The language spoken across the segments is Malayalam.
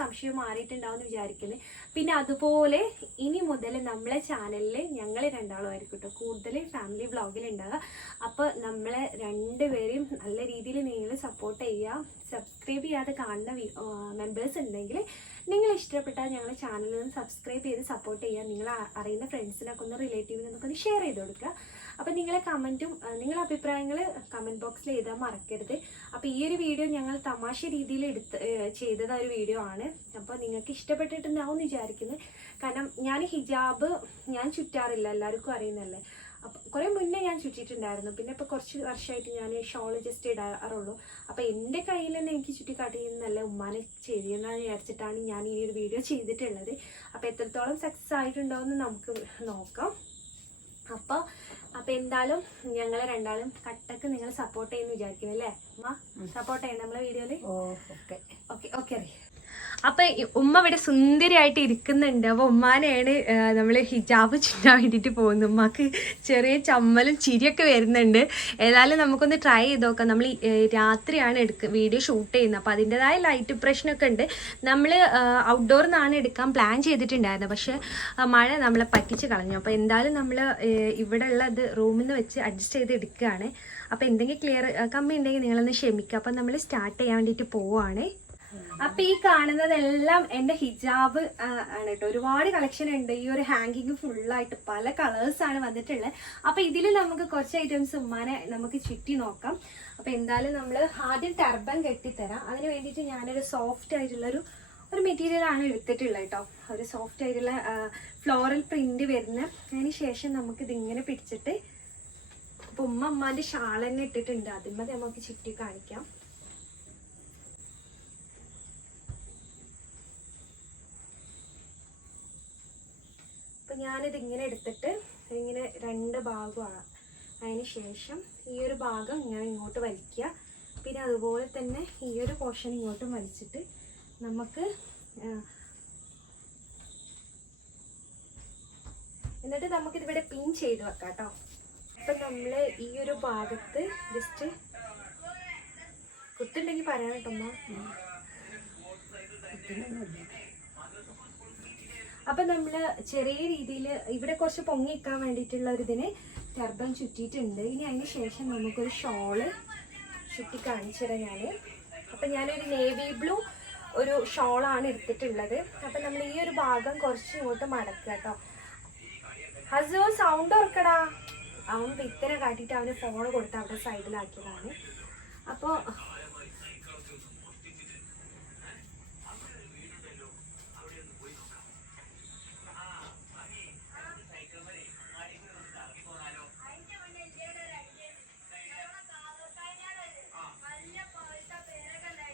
സംശയം മാറിയിട്ടുണ്ടാവും വിചാരിക്കുന്നത്. പിന്നെ അതുപോലെ ഇനി മുതൽ നമ്മളെ ചാനലിൽ ഞങ്ങൾ രണ്ടാളുമായിരിക്കും കേട്ടോ കൂടുതൽ ഫാമിലി വ്ളോഗിൽ ഉണ്ടാവുക. അപ്പോൾ നമ്മളെ രണ്ടുപേരെയും നല്ല രീതിയിൽ നിങ്ങൾ സപ്പോർട്ട് ചെയ്യുക. സബ്സ്ക്രൈബ് ചെയ്യാതെ കാണുന്ന മെമ്പേഴ്സ് ഉണ്ടെങ്കിൽ നിങ്ങൾ ഇഷ്ടപ്പെട്ടാൽ ഞങ്ങളുടെ ചാനലിൽ നിന്ന് സബ്സ്ക്രൈബ് ചെയ്ത് സപ്പോർട്ട് ചെയ്യുക. നിങ്ങൾ അറിയുന്ന ഫ്രണ്ട്സിനൊക്കെ ഒന്ന് റിലേറ്റീവിനൊക്കെ ഒന്ന് ഷെയർ ചെയ്ത് കൊടുക്കുക. അപ്പോൾ നിങ്ങളെ കമൻറ്റും നിങ്ങളുടെ അഭിപ്രായങ്ങൾ കമൻറ്റ് ബോക്സിൽ എഴുതാൻ മറക്കരുത്. അപ്പോൾ ഈ ഒരു വീഡിയോ ഞങ്ങൾ തമാശ രീതിയിൽ ചെയ്തത് ഒരു വീഡിയോ ആണ്. അപ്പോൾ നിങ്ങൾക്ക് ഇഷ്ടപ്പെട്ടിട്ടുണ്ടാവും എന്ന് വിചാരിക്കുന്നു. കാരണം ഞാൻ ഹിജാബ് ഞാൻ ചുറ്റാറില്ല, എല്ലാവർക്കും അറിയുന്നല്ലേ. അപ്പോൾ കുറേ മുന്നേ ഞാൻ ചുറ്റിയിട്ടുണ്ടായിരുന്നു. പിന്നെ ഇപ്പോൾ കുറച്ച് വർഷമായിട്ട് ഞാൻ ഷോൾ ജസ്റ്റ് ഇടാറുള്ളൂ. അപ്പോൾ എൻ്റെ കയ്യിൽ തന്നെ എനിക്ക് ചുറ്റിക്കാട്ടിയെന്നല്ല ഉമ്മാനെ ചെയ്യുമെന്ന് വിചാരിച്ചിട്ടാണ് ഞാൻ ഈ ഒരു വീഡിയോ ചെയ്തിട്ടുള്ളത്. അപ്പോൾ എത്രത്തോളം സക്സസ് ആയിട്ടുണ്ടോ എന്ന് നമുക്ക് നോക്കാം. അപ്പോൾ എന്തായാലും ഞങ്ങളെ രണ്ടാളും കട്ടക്ക് നിങ്ങൾ സപ്പോർട്ട് ചെയ്യുമെന്ന് വിചാരിക്കുന്നു അല്ലേ ഉമ്മ? സപ്പോർട്ട് ചെയ്യണം നമ്മളെ വീഡിയോയിൽ? ഓക്കെ ഓക്കെ ഓക്കെ അറിയാം. അപ്പൊ ഉമ്മ ഇവിടെ സുന്ദരിയായിട്ട് ഇരിക്കുന്നുണ്ട്. അപ്പൊ ഉമ്മാനെയാണ് നമ്മള് ഹിജാബ് ചുറ്റാൻ വേണ്ടിയിട്ട് പോകുന്നത്. ഉമ്മക്ക് ചെറിയ ചമ്മലും ചിരിയൊക്കെ വരുന്നുണ്ട്. ഏതായാലും നമുക്കൊന്ന് ട്രൈ ചെയ്ത് നോക്കാം. നമ്മൾ രാത്രിയാണ് വീഡിയോ ഷൂട്ട് ചെയ്യുന്നത്. അപ്പൊ അതിൻ്റെതായ ലൈറ്റ് പ്രശ്നമൊക്കെ ഉണ്ട്. നമ്മൾ ഔട്ട്ഡോറിൽ നിന്നാണ് എടുക്കാൻ പ്ലാൻ ചെയ്തിട്ടുണ്ടായിരുന്നത്. പക്ഷെ മഴ നമ്മളെ പറ്റിച്ച് കളഞ്ഞു. അപ്പൊ എന്തായാലും നമ്മൾ ഇവിടെ ഉള്ളത് റൂമിൽ നിന്ന് വെച്ച് അഡ്ജസ്റ്റ് ചെയ്ത് എടുക്കുകയാണ്. അപ്പൊ എന്തെങ്കിലും ക്ലിയർ കമ്മി ഉണ്ടെങ്കിൽ നിങ്ങളൊന്ന് ക്ഷമിക്കുക. അപ്പൊ നമ്മൾ സ്റ്റാർട്ട് ചെയ്യാൻ വേണ്ടിയിട്ട് പോവുകയാണ്. അപ്പൊ ഈ കാണുന്നതെല്ലാം എന്റെ ഹിജാബ് ആണ് കേട്ടോ. ഒരുപാട് കളക്ഷൻ ഉണ്ട്. ഈ ഒരു ഹാങ്കിങ് ഫുള്ളായിട്ട് പല കളേഴ്സ് ആണ് വന്നിട്ടുള്ളത്. അപ്പൊ ഇതിൽ നമുക്ക് കുറച്ച് ഐറ്റംസ് ഉമ്മാനെ നമുക്ക് ചുറ്റി നോക്കാം. അപ്പൊ എന്തായാലും നമ്മൾ ആദ്യം ടർബൻ കെട്ടിത്തരാം. അതിന് വേണ്ടിയിട്ട് ഞാനൊരു സോഫ്റ്റ് ആയിട്ടുള്ളൊരു മെറ്റീരിയൽ ആണ് എടുത്തിട്ടുള്ളത് കേട്ടോ. ഒരു സോഫ്റ്റ് ആയിട്ടുള്ള ഫ്ലോറൽ പ്രിന്റ് വരുന്ന. അതിന് ശേഷം നമുക്ക് ഇതിങ്ങനെ പിടിച്ചിട്ട് അപ്പൊ ഉമ്മാന്റെ ഷാൾ തന്നെ ഇട്ടിട്ടുണ്ട്. അതിന്മേ നമുക്ക് ചുറ്റി കാണിക്കാം. അപ്പം ഞാനിത് ഇങ്ങനെ എടുത്തിട്ട് ഇങ്ങനെ രണ്ട് ഭാഗമാണ്. അതിന് ശേഷം ഈ ഒരു ഭാഗം ഇങ്ങനെ ഇങ്ങോട്ട് വലിക്കുക. പിന്നെ അതുപോലെ തന്നെ ഈ ഒരു പോർഷൻ ഇങ്ങോട്ടും വലിച്ചിട്ട് നമുക്ക് എന്നിട്ട് നമുക്കിതിവിടെ പിൻ ചെയ്ത് വെക്കാം കേട്ടോ. അപ്പം നമ്മൾ ഈ ഒരു ഭാഗത്ത് ജസ്റ്റ് കുത്തുണ്ടെങ്കിൽ പറയാൻ കേട്ടോ. അപ്പം നമ്മൾ ചെറിയ രീതിയിൽ ഇവിടെ കുറച്ച് പൊങ്ങി വെക്കാൻ വേണ്ടിയിട്ടുള്ള ഒരു ഇതിന് ടർബൻ ചുറ്റിയിട്ടുണ്ട്. ഇനി അതിന് ശേഷം നമുക്കൊരു ഷോള് ചുറ്റി കാണിച്ചു തരാം ഞാൻ. അപ്പം ഞാനൊരു നേവി ബ്ലൂ ഒരു ഷോളാണ് എടുത്തിട്ടുള്ളത്. അപ്പം നമ്മൾ ഈ ഒരു ഭാഗം കുറച്ച് ഇങ്ങോട്ട് മടക്കുക കേട്ടോ. Hazo sound ഓർക്കടാ. അവൻ പിത്തനെ കാട്ടിയിട്ട് അവന് ഫോൺ കൊടുത്ത് അവിടെ സൈഡിലാക്കിയതാണ്. അപ്പോൾ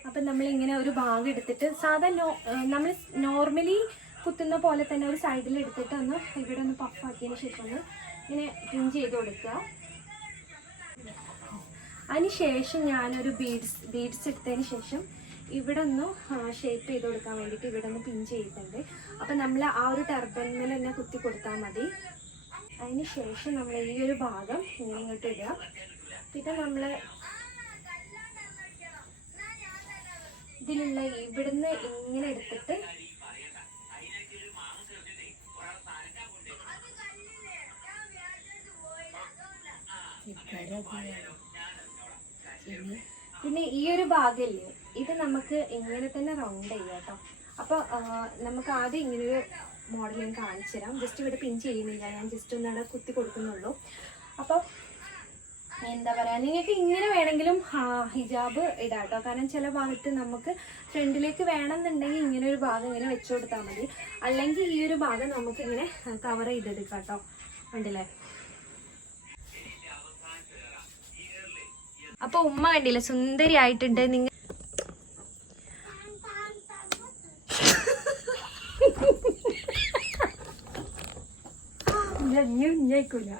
അപ്പം നമ്മളിങ്ങനെ ഒരു ഭാഗം എടുത്തിട്ട് നമ്മൾ നോർമലി കുത്തുന്ന പോലെ തന്നെ ഒരു സൈഡിൽ എടുത്തിട്ട് ഒന്ന് ഇവിടെ ഒന്ന് പഫാക്കിയതിന് ശേഷം ഒന്ന് ഇങ്ങനെ പിൻ ചെയ്ത് കൊടുക്കുക. അതിന് ശേഷം ഞാനൊരു ബീഡ്സ് എടുത്തതിന് ശേഷം ഇവിടെ ഒന്ന് ഷേപ്പ് ചെയ്ത് കൊടുക്കാൻ വേണ്ടിയിട്ട് ഇവിടെ ഒന്ന് പിൻ ചെയ്തിട്ടുണ്ട്. അപ്പം നമ്മൾ ആ ഒരു ടർബനിൽ തന്നെ കുത്തി കൊടുത്താൽ മതി. അതിന് ശേഷം നമ്മൾ ഈ ഒരു ഭാഗം ഇങ്ങനെ ഇങ്ങോട്ട് ഇടുക. പിന്നെ നമ്മൾ ഇതിലുള്ള ഇവിടുന്ന് ഇങ്ങനെ എടുത്തിട്ട് പിന്നെ ഈ ഒരു ഭാഗമില്ലേ ഇത് നമുക്ക് ഇങ്ങനെ തന്നെ റൗണ്ട് ചെയ്യാം കേട്ടോ. അപ്പോൾ നമുക്ക് ആദ്യം ഇങ്ങനൊരു മോഡൽ ഞാൻ കാണിച്ചു തരാം. ജസ്റ്റ് ഇവിടെ പിൻ ചെയ്യുന്നില്ല, ഞാൻ ജസ്റ്റ് ഒന്നവിടെ കുത്തി കൊടുക്കുന്നുള്ളൂ. അപ്പോൾ എന്താ പറയുക, നിങ്ങൾക്ക് ഇങ്ങനെ വേണമെങ്കിലും ഹിജാബ് ഇടാം കേട്ടോ. കാരണം ചില ഭാഗത്ത് നമുക്ക് ഫ്രണ്ടിലേക്ക് വേണമെന്നുണ്ടെങ്കിൽ ഇങ്ങനെ ഒരു ഭാഗം ഇങ്ങനെ വെച്ചു കൊടുത്താൽ മതി. അല്ലെങ്കിൽ ഈ ഒരു ഭാഗം നമുക്ക് ഇങ്ങനെ കവർ ചെയ്തെടുക്കാം കേട്ടോ. കണ്ടില്ലേ? അപ്പൊ ഉമ്മ കണ്ടില്ലേ സുന്ദരിയായിട്ടുണ്ട്. നിങ്ങൾ ഞെക്കൂല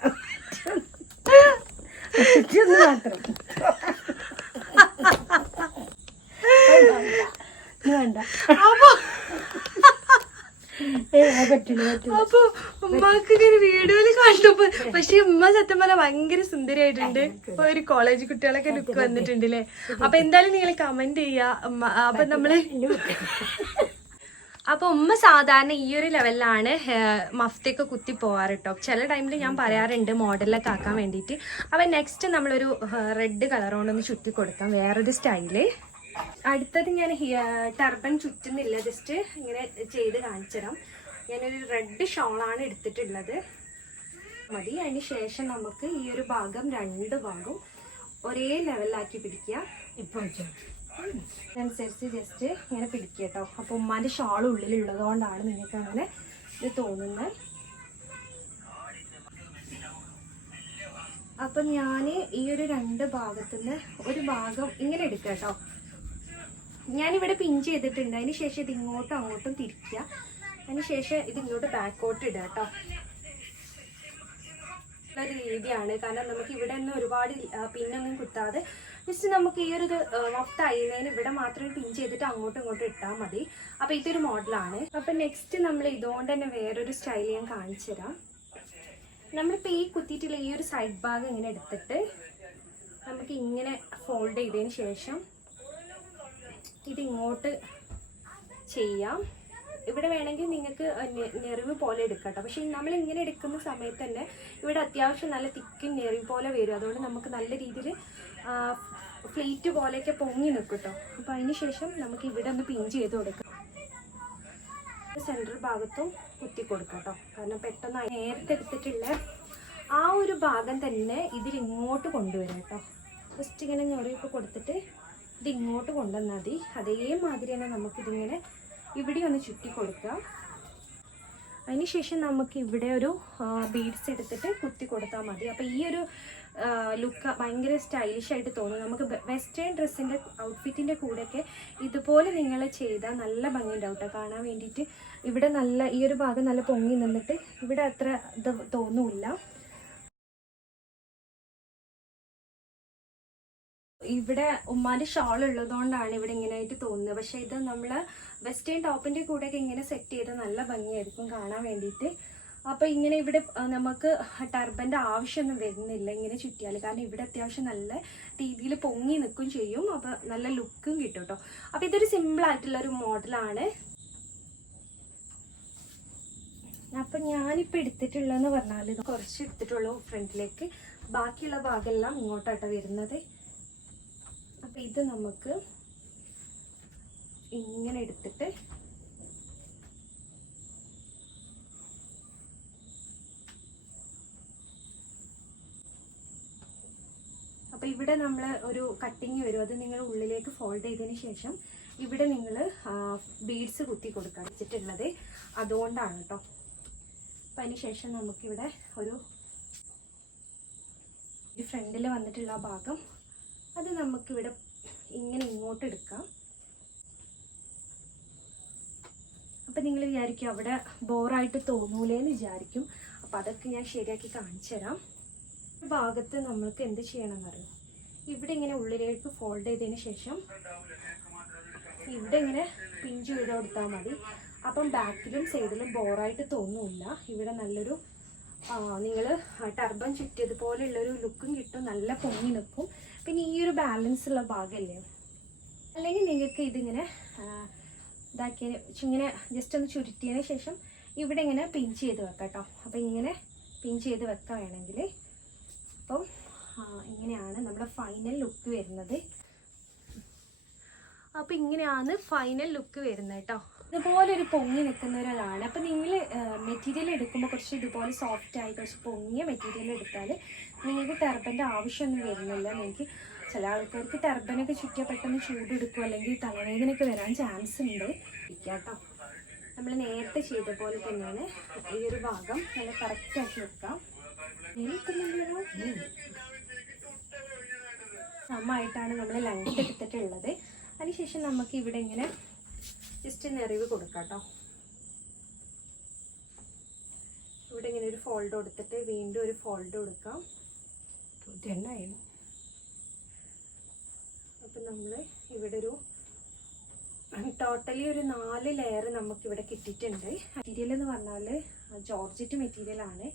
മാത്രം വേണ്ട. അപ്പൊ ഉമ്മക്ക് ഇങ്ങനെ വീഡിയോയില് കണ്ടപ്പോ, പക്ഷെ ഉമ്മ സത്യം പറഞ്ഞാൽ ഭയങ്കര സുന്ദരിയായിട്ടുണ്ട്. ഇപ്പൊ ഒരു കോളേജ് കുട്ടികളൊക്കെ ലുക്ക് വന്നിട്ടുണ്ട് അല്ലേ. അപ്പൊ എന്തായാലും നിങ്ങൾ കമന്റ് ചെയ്യാ. അപ്പൊ നമ്മള് അപ്പോൾ ഉമ്മ സാധാരണ ഈ ഒരു ലെവലിലാണ് മഫ്തയൊക്കെ കുത്തി പോവാറ് കേട്ടോ. ചില ടൈമിൽ ഞാൻ പറയാറുണ്ട് മോഡലൊക്കെ ആക്കാൻ വേണ്ടിയിട്ട്. അപ്പോൾ നെക്സ്റ്റ് നമ്മളൊരു റെഡ് കളർ കൊണ്ടൊന്ന് ചുറ്റി കൊടുക്കാം, വേറൊരു സ്റ്റൈല്. അടുത്തത് ഞാൻ ടർബൻ ചുറ്റുന്നില്ല, ജസ്റ്റ് ഇങ്ങനെ ചെയ്ത് കാണിച്ചു തരാം. ഞാനൊരു റെഡ് ഷോളാണ് എടുത്തിട്ടുള്ളത്. മതി. അതിന് ശേഷം നമുക്ക് ഈ ഒരു ഭാഗം രണ്ട് ഭാഗവും ഒരേ ലെവലിലാക്കി പിടിക്കുക. ഇപ്പോൾ അനുസരിച്ച് ജസ്റ്റ് ഇങ്ങനെ പിടിക്കുക കേട്ടോ. അപ്പോൾ ഉമ്മാൻ്റെ ഷാൾ ഉള്ളിലുള്ളത് കൊണ്ടാണ് നിങ്ങൾക്ക് അങ്ങനെ ഇത് തോന്നുന്നത്. അപ്പം ഞാൻ ഈ ഒരു രണ്ട് ഭാഗത്തുനിന്ന് ഒരു ഭാഗം ഇങ്ങനെ എടുക്കുക കേട്ടോ. ഞാനിവിടെ പിൻ ചെയ്തിട്ടുണ്ട്. അതിന് ശേഷം ഇത് ഇങ്ങോട്ടും അങ്ങോട്ടും തിരിക്കുക. അതിന് ശേഷം ഇത് ഇങ്ങോട്ട് ബാക്കോട്ട് ഇടുക കേട്ടോ. ഒരു രീതിയാണ്, കാരണം നമുക്ക് ഇവിടെ ഒന്നും ഒരുപാട് പിന്നൊന്നും കുത്താതെ ജസ്റ്റ് നമുക്ക് ഈ ഒരു മൊത്തം അയ്യുന്നതിന് ഇവിടെ മാത്രം പിൻ ചെയ്തിട്ട് അങ്ങോട്ടും ഇങ്ങോട്ടും ഇട്ടാൽ മതി. അപ്പോൾ ഇതൊരു മോഡലാണ്. അപ്പം നെക്സ്റ്റ് നമ്മൾ ഇതുകൊണ്ട് തന്നെ വേറൊരു സ്റ്റൈൽ ഞാൻ കാണിച്ചു തരാം. നമ്മളിപ്പോൾ ഈ കുത്തിയിട്ടുള്ള ഈ ഒരു സൈഡ് ഭാഗം ഇങ്ങനെ എടുത്തിട്ട് നമുക്ക് ഇങ്ങനെ ഫോൾഡ് ചെയ്തതിന് ശേഷം ഇതിങ്ങോട്ട് ചെയ്യാം. ഇവിടെ വേണമെങ്കിൽ നിങ്ങൾക്ക് നെറിവ് പോലെ എടുക്കാം കേട്ടോ. പക്ഷേ നമ്മൾ ഇങ്ങനെ എടുക്കുന്ന സമയത്ത് തന്നെ ഇവിടെ അത്യാവശ്യം നല്ല തിക്കും നെറിവ് പോലെ വരും. അതുകൊണ്ട് നമുക്ക് നല്ല രീതിയിൽ ഫ്ലീറ്റ് പോലെയൊക്കെ പൊങ്ങി നിൽക്കും കേട്ടോ. അപ്പോൾ അതിന് ശേഷം നമുക്ക് ഇവിടെ ഒന്ന് പിൻ ചെയ്ത് കൊടുക്കാം. സെൻട്രൽ ഭാഗത്തും കുത്തി കൊടുക്കാം കേട്ടോ. കാരണം പെട്ടെന്ന് നേരത്തെ എടുത്തിട്ടുള്ള ആ ഒരു ഭാഗം തന്നെ ഇതിലിങ്ങോട്ട് കൊണ്ടുവരാം കേട്ടോ. ജസ്റ്റ് ഇങ്ങനെ ഞൊറിയൊക്കെ കൊടുത്തിട്ട് ഇതിങ്ങോട്ട് കൊണ്ടുവന്നാൽ മതി. അതേമാതിരി തന്നെ നമുക്കിതിങ്ങനെ ഇവിടെ ഒന്ന് ചുറ്റി കൊടുക്കുക. അതിനുശേഷം നമുക്ക് ഇവിടെ ഒരു ബീഡ്സ് എടുത്തിട്ട് കുത്തി കൊടുത്താൽ മതി. അപ്പോൾ ഈ ഒരു ലുക്ക് ഭയങ്കര സ്റ്റൈലിഷ് ആയിട്ട് തോന്നും. നമുക്ക് വെസ്റ്റേൺ ഡ്രസ്സിൻ്റെ ഔട്ട്ഫിറ്റിൻ്റെ കൂടെയൊക്കെ ഇതുപോലെ നിങ്ങൾ ചെയ്താൽ നല്ല ഭംഗിയുണ്ടാവും കേട്ടോ കാണാൻ വേണ്ടിയിട്ട്. ഇവിടെ നല്ല ഈ ഒരു ഭാഗം നല്ല പൊങ്ങി നിന്നിട്ട് ഇവിടെ അത്ര ഇത് തോന്നില്ല. ഇവിടെ ഉമ്മാൻ്റെ ഷാൾ ഉള്ളതുകൊണ്ടാണ് ഇവിടെ ഇങ്ങനെ ആയിട്ട് തോന്നുന്നത്. പക്ഷേ ഇത് നമ്മൾ വെസ്റ്റേൺ ടോപ്പിൻ്റെ കൂടെയൊക്കെ ഇങ്ങനെ സെറ്റ് ചെയ്ത് നല്ല ഭംഗിയായിരിക്കും കാണാൻ വേണ്ടിയിട്ട്. അപ്പോൾ ഇങ്ങനെ ഇവിടെ നമുക്ക് ടർബൻ്റെ ആവശ്യമൊന്നും വരുന്നില്ല ഇങ്ങനെ ചുറ്റിയാൽ. കാരണം ഇവിടെ അത്യാവശ്യം നല്ല രീതിയിൽ പൊങ്ങി നിൽക്കും ചെയ്യും. അപ്പോൾ നല്ല ലുക്കും കിട്ടും കേട്ടോ. അപ്പോൾ ഇതൊരു സിമ്പിളായിട്ടുള്ളൊരു മോഡലാണ്. അപ്പം ഞാനിപ്പോൾ എടുത്തിട്ടുള്ളതെന്ന് പറഞ്ഞാൽ ഇത് കുറച്ച് എടുത്തിട്ടുള്ളൂ ഫ്രണ്ടിലേക്ക്. ബാക്കിയുള്ള ഭാഗമെല്ലാം ഇങ്ങോട്ടാട്ടോ വരുന്നത്. അപ്പം ഇത് നമുക്ക് ഇങ്ങനെ എടുത്തിട്ട് അപ്പോൾ ഇവിടെ നമ്മൾ ഒരു കട്ടിങ് വരും. അത് നിങ്ങൾ ഉള്ളിലേക്ക് ഫോൾഡ് ചെയ്തതിന് ശേഷം ഇവിടെ നിങ്ങൾ ബീഡ്സ് കുത്തി കൊടുക്കാൻ വെച്ചിട്ടുള്ളത് അതുകൊണ്ടാണ് കേട്ടോ. അപ്പം അതിന് ശേഷം നമുക്കിവിടെ ഒരു ഫ്രണ്ടിൽ വന്നിട്ടുള്ള ആ ഭാഗം അത് നമുക്കിവിടെ ഇങ്ങനെ ഇങ്ങോട്ട് എടുക്കാം. അപ്പം നിങ്ങൾ വിചാരിക്കും അവിടെ ബോറായിട്ട് തോന്നൂലേന്ന് വിചാരിക്കും. അപ്പം അതൊക്കെ ഞാൻ ശരിയാക്കി കാണിച്ചു തരാം. ഭാഗത്ത് നമ്മൾക്ക് എന്ത് ചെയ്യണമെന്ന് അറിയാം. ഇവിടെ ഇങ്ങനെ ഉള്ളിലേക്ക് ഫോൾഡ് ചെയ്തതിന് ശേഷം ഇവിടെ ഇങ്ങനെ പിഞ്ച് ചെയ്ത് കൊടുത്താൽ മതി. അപ്പം ബാക്കിലും സൈഡിലും ബോറായിട്ട് തോന്നില്ല. ഇവിടെ നല്ലൊരു നിങ്ങൾ ടർബൻ ചുറ്റിയതുപോലെയുള്ളൊരു ലുക്കും കിട്ടും, നല്ല പൊങ്ങി നിൽക്കും. പിന്നെ ഈ ഒരു ബാലൻസ് ഉള്ള ഭാഗമല്ലേ, അല്ലെങ്കിൽ നിങ്ങൾക്ക് ഇതിങ്ങനെ ഇതാക്കിയ ഇങ്ങനെ ജസ്റ്റ് ഒന്ന് ചുരുട്ടിയതിന് ശേഷം ഇവിടെ ഇങ്ങനെ പിൻ ചെയ്ത് വെക്കാം കേട്ടോ. അപ്പം ഇങ്ങനെ പിൻ ചെയ്ത് വെക്കാം വേണമെങ്കിൽ. അപ്പം ഇങ്ങനെയാണ് നമ്മുടെ ഫൈനൽ ലുക്ക് വരുന്നത്. അപ്പം ഇങ്ങനെയാണ് ഫൈനൽ ലുക്ക് വരുന്നത് കേട്ടോ. ഇതുപോലെ ഒരു പൊങ്ങി നിൽക്കുന്ന ഒരാളാണ്. അപ്പം നിങ്ങൾ മെറ്റീരിയൽ എടുക്കുമ്പോൾ കുറച്ച് ഇതുപോലെ സോഫ്റ്റായി കുറച്ച് പൊങ്ങിയ മെറ്റീരിയൽ എടുത്താൽ നിങ്ങൾക്ക് ടർബൻ്റെ ആവശ്യമൊന്നും വരുന്നില്ല. നിങ്ങൾക്ക് ചില ആൾക്കാർക്ക് ടർബനൊക്കെ ചുറ്റിയാൽ പെട്ടെന്ന് ചൂടെടുക്കും, അല്ലെങ്കിൽ തലവേദനയൊക്കെ വരാൻ ചാൻസ് ഉണ്ട്. കേട്ടോ, നമ്മൾ നേരത്തെ ചെയ്ത പോലെ തന്നെയാണ് ഈ ഒരു ഭാഗം നല്ല കറക്റ്റാക്കി വെക്കാം. സമമായിട്ടാണ് നമ്മൾ ലെങ്ത് എടുത്തിട്ടുള്ളത്. അതിനുശേഷം നമുക്ക് ഇവിടെ ഇങ്ങനെ ജസ്റ്റ് നെറിവ് കൊടുക്കാം കേട്ടോ. ഇവിടെ ഇങ്ങനെ ഒരു ഫോൾഡ് കൊടുത്തിട്ട് വീണ്ടും ഒരു ഫോൾഡ് കൊടുക്കാം. അപ്പം നമ്മൾ ഇവിടെ ഒരു ടോട്ടലി ഒരു 4 ലെയർ നമുക്കിവിടെ കിട്ടിയിട്ടുണ്ട്. മെറ്റീരിയൽ എന്ന് പറഞ്ഞാൽ ജോർജറ്റ് മെറ്റീരിയലാണ്.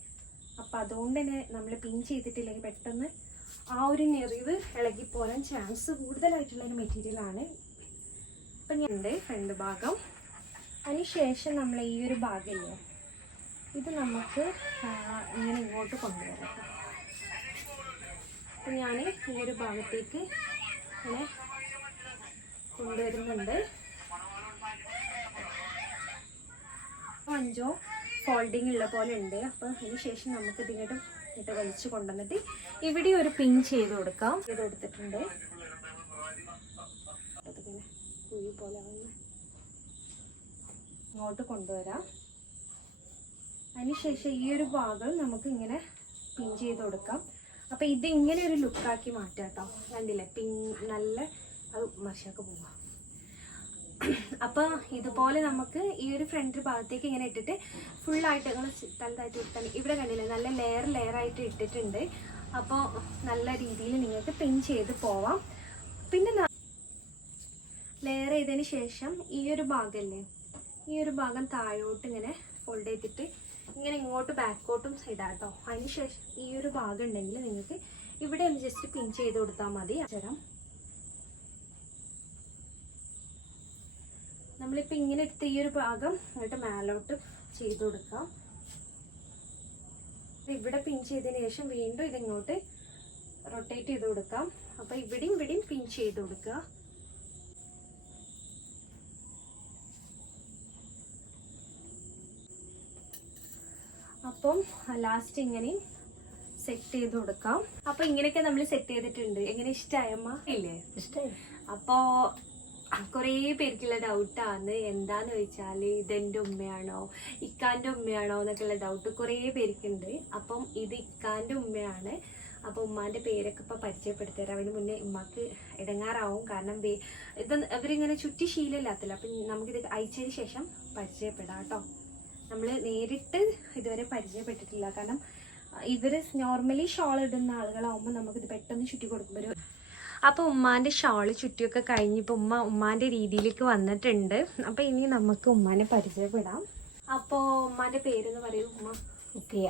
അപ്പം അതുകൊണ്ട് തന്നെ നമ്മൾ പിൻ ചെയ്തിട്ടില്ലെങ്കിൽ പെട്ടെന്ന് ആ ഒരു ഞെറിവ് ഇളകിപ്പോരാൻ ചാൻസ് കൂടുതലായിട്ടുള്ളൊരു മെറ്റീരിയലാണ്. അപ്പം ഞാൻ ഫ്രണ്ട് ഭാഗം, അതിനുശേഷം നമ്മൾ ഈ ഒരു ഭാഗമില്ലേ, ഇത് നമുക്ക് ഇങ്ങനെ ഇങ്ങോട്ട് കൊണ്ടുവരാം. അപ്പം ഞാൻ ഈ ഒരു ഭാഗത്തേക്ക് ഇങ്ങനെ കൊണ്ടുവരുന്നുണ്ട്. 5 ഫോൾഡിങ് ഉള്ള പോലെ ഉണ്ട്. അപ്പോൾ അതിന് ശേഷം നമുക്ക് ഇതിങ്ങോട്ട് ഇട്ട് വലിച്ചു കൊണ്ടുവന്നിട്ട് ഇവിടെ ഒരു പിൻ ചെയ്ത് കൊടുക്കാം. ചെയ്ത് കൊടുത്തിട്ടുണ്ട്. അതിങ്ങനെ കുഴി പോലെ ഇങ്ങോട്ട് കൊണ്ടുവരാം. അതിനുശേഷം ഈ ഒരു ഭാഗം നമുക്ക് ഇങ്ങനെ പിൻ ചെയ്ത് കൊടുക്കാം. അപ്പം ഇത് ഇങ്ങനെ ഒരു ലുക്കാക്കി മാറ്റാം കേട്ടോ. കണ്ടില്ലേ, പിൻ നല്ല അത് മറിച്ചൊക്കെ പോവാം. അപ്പോൾ ഇതുപോലെ നമുക്ക് ഈ ഒരു ഫ്രണ്ട് ഭാഗത്തേക്ക് ഇങ്ങനെ ഇട്ടിട്ട് ഫുള്ളായിട്ട് നിങ്ങൾ തലതായിട്ട് ഇട്ടാൽ ഇവിടെ കണ്ടില്ലേ നല്ല ലെയറായിട്ട് ഇട്ടിട്ടുണ്ട്. അപ്പോൾ നല്ല രീതിയിൽ നിങ്ങൾക്ക് പിൻ ചെയ്ത് പോവാം. പിന്നെ ലെയർ ചെയ്തതിന് ശേഷം ഈ ഒരു ഭാഗമല്ലേ, ഈ ഒരു ഭാഗം താഴോട്ട് ഇങ്ങനെ ഫോൾഡ് ചെയ്തിട്ട് ഇങ്ങനെ ഇങ്ങോട്ട് ബാക്കോട്ടും ഇടാം കേട്ടോ. അതിന് ശേഷം ഈ ഒരു ഭാഗം ഉണ്ടെങ്കിൽ നിങ്ങൾക്ക് ഇവിടെ ഒന്ന് ജസ്റ്റ് പിൻ ചെയ്ത് കൊടുത്താൽ മതി. അച്ചരം നമ്മളിപ്പോൾ ഇങ്ങനെ എടുത്ത് ഈ ഒരു ഭാഗം എന്നിട്ട് മേലോട്ട് ചെയ്ത് കൊടുക്കാം. ഇവിടെ പിൻ ചെയ്തതിന് ശേഷം വീണ്ടും ഇതിങ്ങോട്ട് റൊട്ടേറ്റ് ചെയ്ത് കൊടുക്കാം. അപ്പോൾ ഇവിടെയും പിൻ ചെയ്ത് കൊടുക്കുക. അപ്പം ലാസ്റ്റ് ഇങ്ങനെ സെറ്റ് ചെയ്ത് കൊടുക്കാം. അപ്പോൾ ഇങ്ങനെയൊക്കെ നമ്മൾ സെറ്റ് ചെയ്തിട്ടുണ്ട്. എങ്ങനെ ഇഷ്ടമായമ്മ? ഇല്ലേ, ഇഷ്ടമായി. അപ്പോൾ കുറേ പേർക്കുള്ള ഡൗട്ടാണ്, എന്താന്ന് ചോദിച്ചാൽ ഇതെൻ്റെ ഉമ്മയാണോ ഇക്കാൻ്റെ ഉമ്മയാണോ എന്നൊക്കെയുള്ള ഡൗട്ട് കുറേ പേർക്കുണ്ട്. അപ്പം ഇത് ഇക്കാൻ്റെ ഉമ്മയാണ്. അപ്പോൾ ഉമ്മാൻ്റെ പേരൊക്കെ ഇപ്പോൾ പരിചയപ്പെടുത്തരാം. അതിന് മുന്നേ ഉമ്മക്ക് ഇടങ്ങാറാവും, കാരണം ഇത് ഇവരിങ്ങനെ ചുറ്റി ശീലമില്ലാത്തില്ല. അപ്പം നമുക്കിത് അയച്ചതിന് ശേഷം പരിചയപ്പെടാം കേട്ടോ. നമ്മൾ നേരിട്ട് ഇതുവരെ പരിചയപ്പെട്ടിട്ടില്ല, കാരണം ഇവർ നോർമലി ഷോൾ ഇടുന്ന ആളുകളാവുമ്പോൾ നമുക്കിത് പെട്ടെന്ന് ചുറ്റി കൊടുക്കുമ്പോൾ. അപ്പോൾ ഉമ്മാൻ്റെ ഷാള് ചുറ്റിയൊക്കെ കഴിഞ്ഞിപ്പോൾ ഉമ്മാൻ്റെ രീതിയിലേക്ക് വന്നിട്ടുണ്ട്. അപ്പോൾ ഇനി നമുക്ക് ഉമ്മാനെ പരിചയപ്പെടാം. അപ്പോൾ ഉമ്മാൻ്റെ പേരെന്ന് പറയും ഉമ്മ? റുക്കിയ.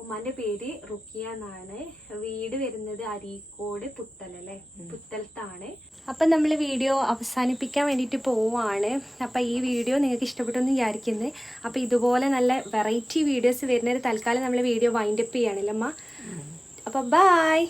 ഉമ്മാൻ്റെ പേര് റുക്കിയ എന്നാണ്. വീട് വരുന്നത് അരീക്കോട് പുത്തലല്ലേ, പുത്തലത്താണ്. അപ്പം നമ്മൾ വീഡിയോ അവസാനിപ്പിക്കാൻ വേണ്ടിയിട്ട് പോവാണ്. അപ്പം ഈ വീഡിയോ നിങ്ങൾക്ക് ഇഷ്ടപ്പെട്ടെന്ന് വിചാരിക്കുന്നത്. അപ്പോൾ ഇതുപോലെ നല്ല വെറൈറ്റി വീഡിയോസ് വരുന്നൊരു തൽക്കാലം നമ്മൾ വീഡിയോ വൈൻഡപ്പ് ചെയ്യാണല്ലേ അമ്മ? അപ്പോൾ ബൈ.